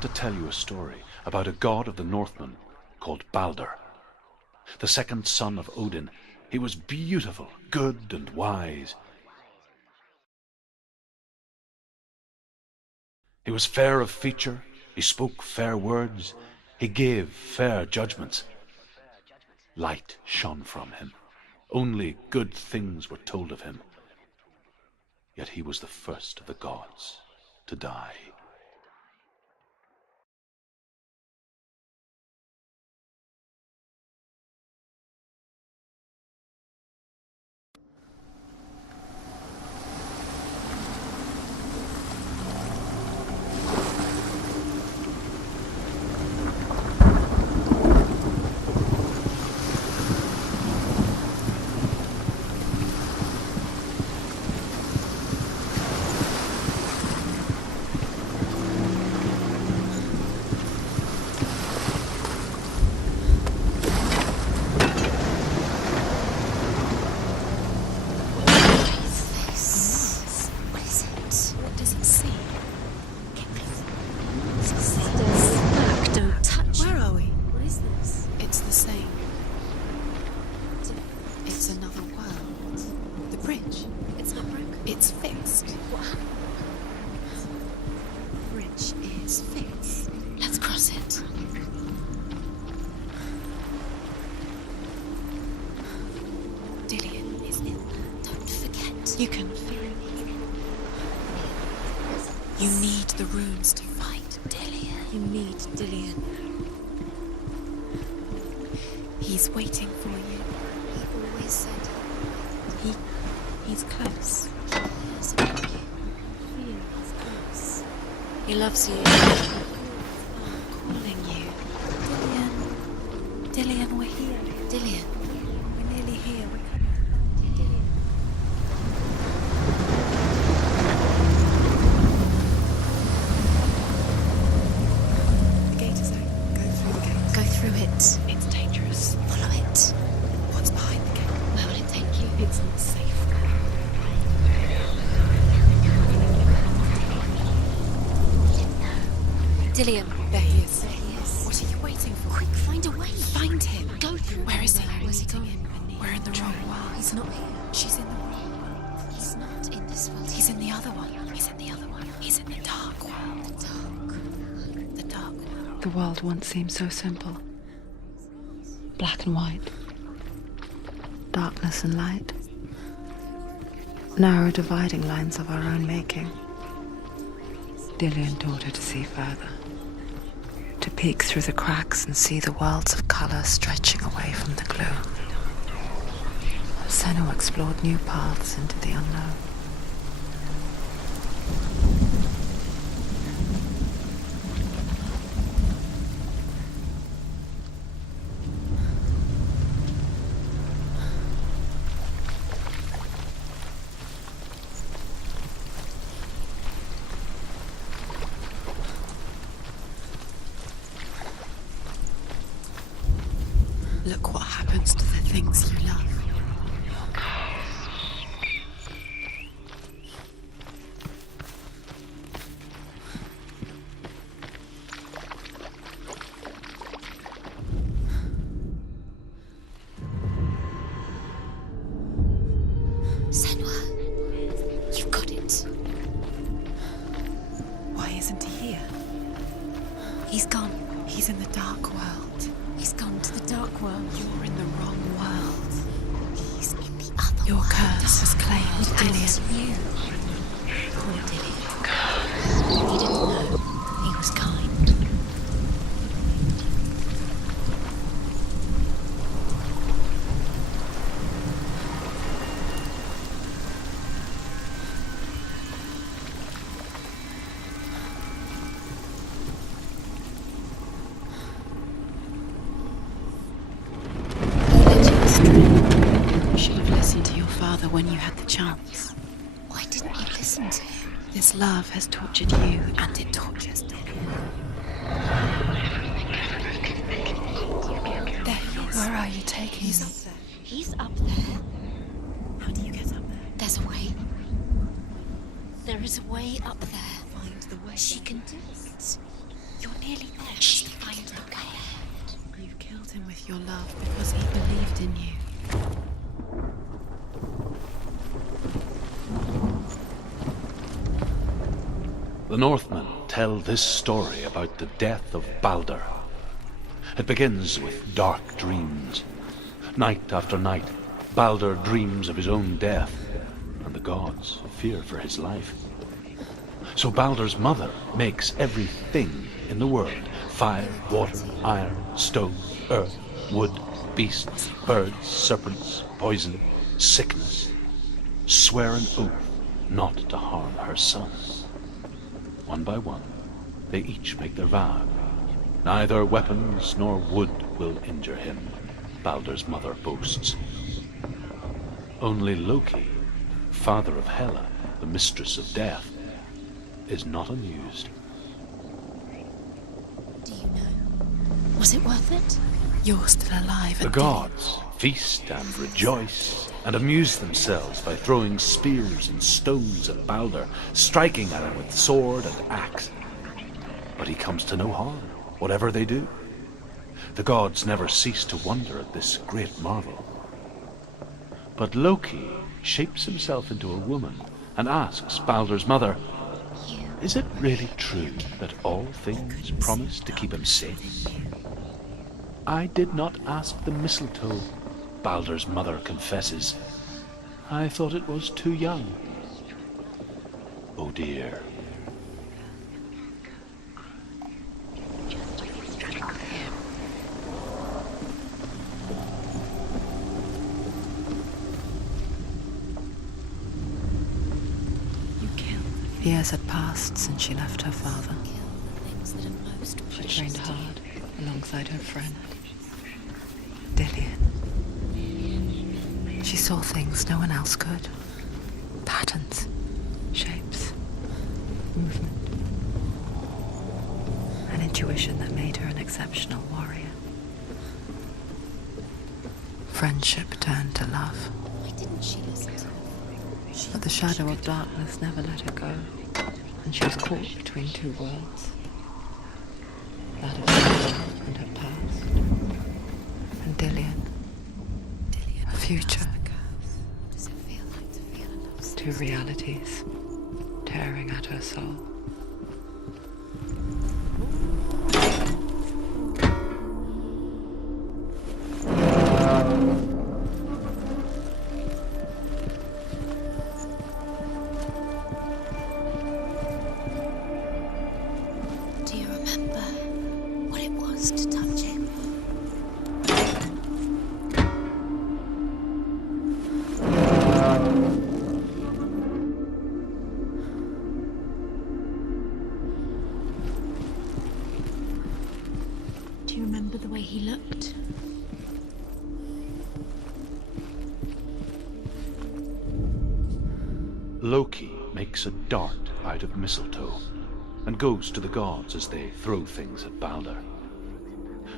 want to tell you a story about a god of the Northmen called Balder. The second son of Odin. He was beautiful, good and wise. He was fair of feature, he spoke fair words, he gave fair judgments. Light shone from him. Only good things were told of him. Yet he was the first of the gods to die. You can feel it. You need the runes to fight Dillion. You need Dillion. He's waiting for you. He always said he's close. He cares about you. He's close. He loves you. I'm calling you. Dillion. Dillion, we're here. Dillion. We're nearly here. We're coming. Dillion. The gate is open. Go through the gate. Go through it. It's dangerous. Follow it. What's behind the gate? Where will it take you? It's not safe. Dillion. There he is. There he is. What are you waiting for? Quick, find a way. Find him. Go through. Where is he? Where's he going? We're in the wrong world. He's not here. She's in the wrong world. He's not in this world. He's in the other one. He's in the other one. He's in the dark world. The dark. The dark world. The world once seemed so simple. Black and white. Darkness and light. Narrow dividing lines of our own making. Dillion taught her to see further. To peek through the cracks and see the worlds of color stretching away from the gloom. Senua explored new paths into the unknown. Look what happens to the things you love. Senua, you've got it. Why isn't he here? He's gone. He's in the dark world. He's gone to the dark world. You're in the wrong world. He's in the other Your world. curse has claimed Dillion. And you. Poor Dillion. He didn't know. He was kind. You should have listened to your father when you had the chance. Why didn't you listen to him? This love has tortured you, and it tortures Dillion. There he is. Where are you taking He's me? up there. He's up there. How do you get up there? There's a way. There is a way up there. Find the way. She can do it. You're really there just to find the way ahead. You've killed him with your love because he believed in you. The Northmen tell this story about the death of Balder. It begins with dark dreams. Night after night, Balder dreams of his own death, and the gods fear for his life. So Balder's mother makes everything in the world: fire, water, iron, stone, earth, wood, beasts, birds, serpents, poison, sickness, swear an oath not to harm her son. One by one, they each make their vow. Neither weapons nor wood will injure him, Balder's mother boasts. Only Loki, father of Hela, the mistress of death, is not amused. Do you know? Was it worth it? You're still alive. The gods feast and rejoice and amuse themselves by throwing spears and stones at Balder, striking at him with sword and axe. But he comes to no harm, whatever they do. The gods never cease to wonder at this great marvel. But Loki shapes himself into a woman and asks Balder's mother, "Is it really true that all things promise to keep him safe?" "I did not ask the mistletoe," Balder's mother confesses. "I thought it was too young." Oh dear. Years had passed since she left her father. She trained hard alongside her friend, Dillian. She saw things no one else could. Patterns, shapes, movement. An intuition that made her an exceptional warrior. Friendship turned to love. Why didn't she listen to him? But the shadow of darkness never let her go, and she was caught between two worlds. That of her and her past. And Dillian. A future. Does it feel like to feel a love story? Two realities tearing at her soul. Do you remember what it was to touch him? Do you remember the way he looked? Loki makes a dart out of mistletoe and goes to the gods as they throw things at Balder.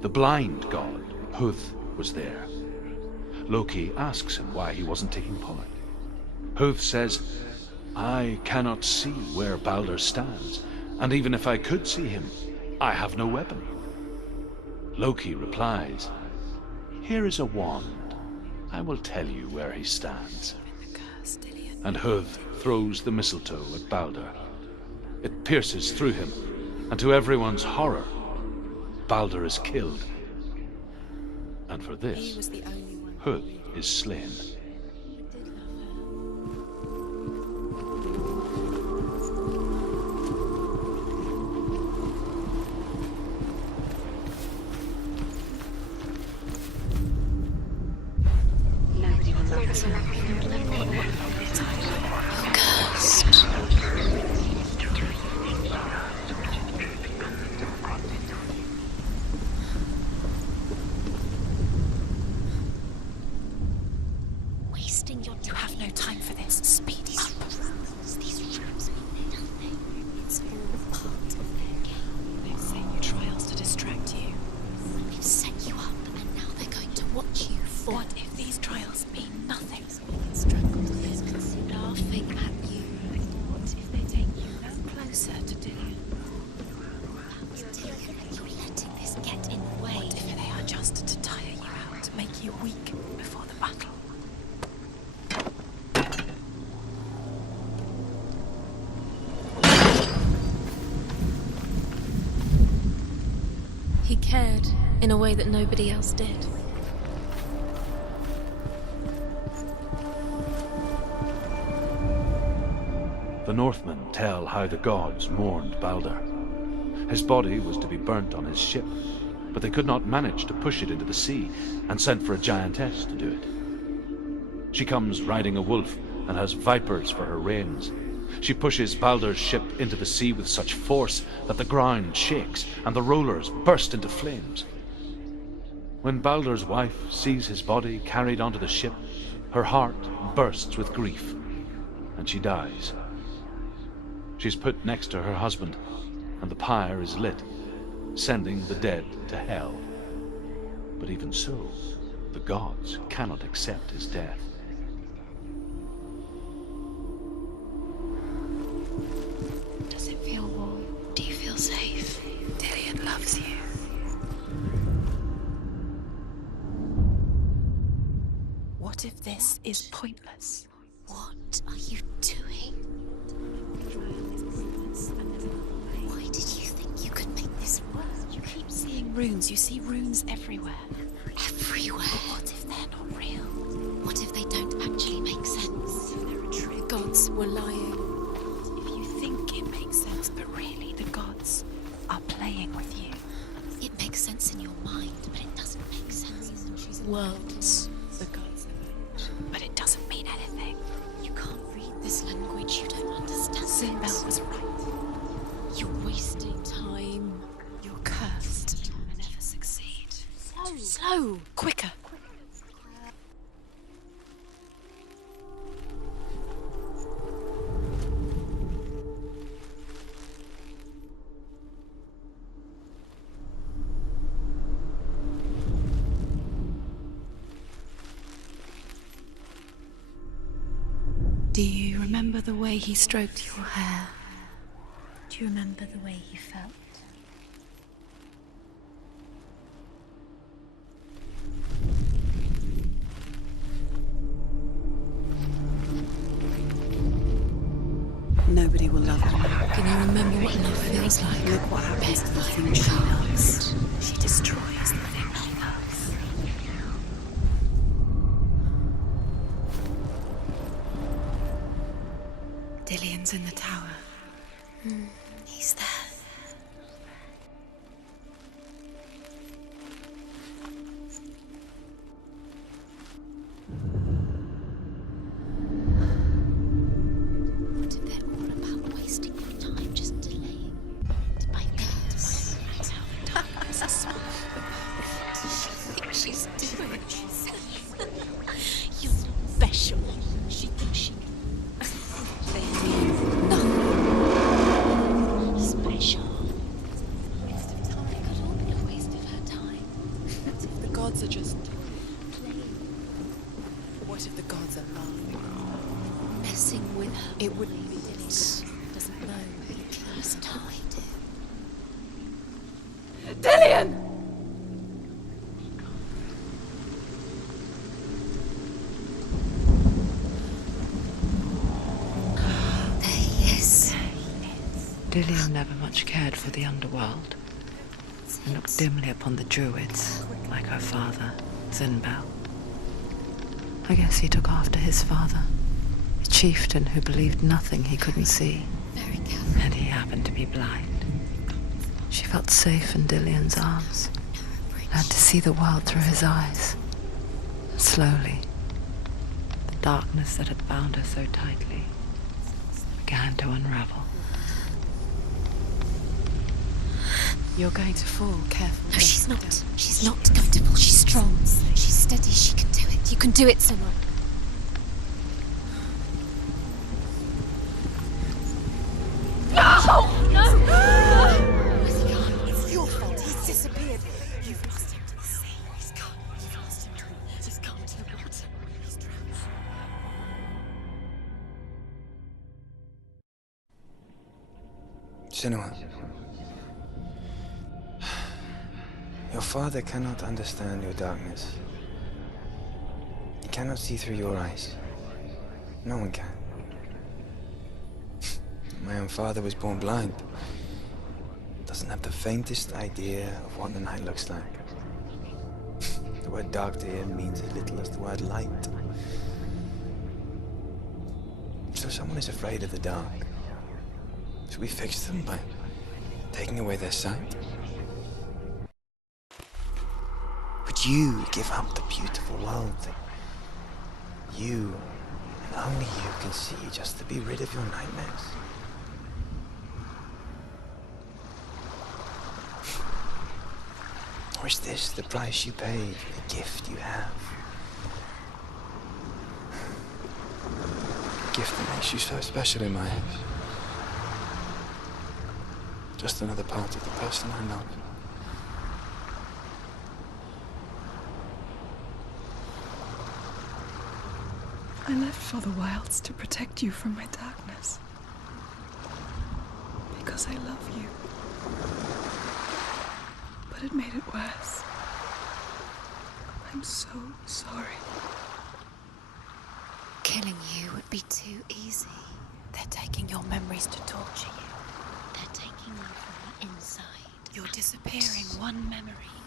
The blind god, Huth, was there. Loki asks him why he wasn't taking part. Huth says, "I cannot see where Balder stands, and even if I could see him, I have no weapon." Loki replies, "Here is a wand. I will tell you where he stands." And Huth throws the mistletoe at Balder. It pierces through him, and to everyone's horror, Balder is killed. And for this, Huth is slain. Wasting your time. You have no time for this. Speed up. These rules mean nothing. It's all part of their game. They've set you trials to distract you. They've set you up, and now they're going to watch you fall. What if these trials mean nothing? He cared in a way that nobody else did. The Northmen tell how the gods mourned Balder. His body was to be burnt on his ship, but they could not manage to push it into the sea, and sent for a giantess to do it. She comes riding a wolf and has vipers for her reins. She pushes Balder's ship into the sea with such force that the ground shakes and the rollers burst into flames. When Balder's wife sees his body carried onto the ship, her heart bursts with grief, and she dies. She's put next to her husband, and the pyre is lit, sending the dead to hell. But even so, the gods cannot accept his death. Does it feel warm? Do you feel safe? Dillion loves you. What if this is pointless? What are you doing? Why did you think you could make this work? You keep seeing runes. You see runes everywhere. Everywhere. But what if they're not real? What if they don't actually make sense? They're a trick. The gods were lying. If you think it makes sense, but really the gods are playing with you. It makes sense in your mind, but it doesn't make sense. Worlds. The gods are, but it doesn't mean anything. You can't read this language, you don't understand Sinbel it. was right. You're wasting time. You're cursed. You'll never succeed. Slow. Quicker. Do you remember the way he stroked your hair? Do you remember the way he felt? Nobody will love her now. Can you remember what love feels like? Look what happens to the thing she loves. She destroys the thing she loves. Dillion's in the tower. He's there. What if they're all about wasting your time, just delaying? To buy gas? Darkness is small. What does she think she's doing? You're not special. She thinks she They mean nothing. special. Waste of time. It could all be a waste of her time. What if the gods are just playing? What if the gods are laughing? Messing with her. It wouldn't be Dillion. Doesn't know. Last time. Dillion! There he is. Dillion never much cared for the underworld, and looked dimly upon the druids, like her father, Sinbel. I guess he took after his father, a chieftain who believed nothing he couldn't see, Very careful. and he happened to be blind. She felt safe in Dillion's arms, learned to see the world through his eyes. Slowly, the darkness that had bound her so tightly began to unravel. You're going to fall. Careful. No, she's not. She's not going to fall. She's strong. She's steady. She can do it. You can do it, Senua. Where's he gone? It's your fault. He's disappeared. You've lost him to the sea. He's gone. You've lost him to the water. He's gone to the water. He's drowned. Senua, your father cannot understand your darkness. He cannot see through your eyes. No one can. My own father was born blind. Doesn't doesn't have the faintest idea of what the night looks like. The word dark to him means as little as the word light. So someone is afraid of the dark. Should we fix them by taking away their sight? Would you give up the beautiful world that you, and only you, can see just to be rid of your nightmares? Or is this the price you pay for the gift you have? A gift that makes you so special in my eyes. Just another part of the person I love. I left for the wilds to protect you from my darkness. Because I love you. But it made it worse. I'm so sorry. Killing you would be too easy. They're taking your memories to torture you. They're taking you from the inside. You're disappearing one memory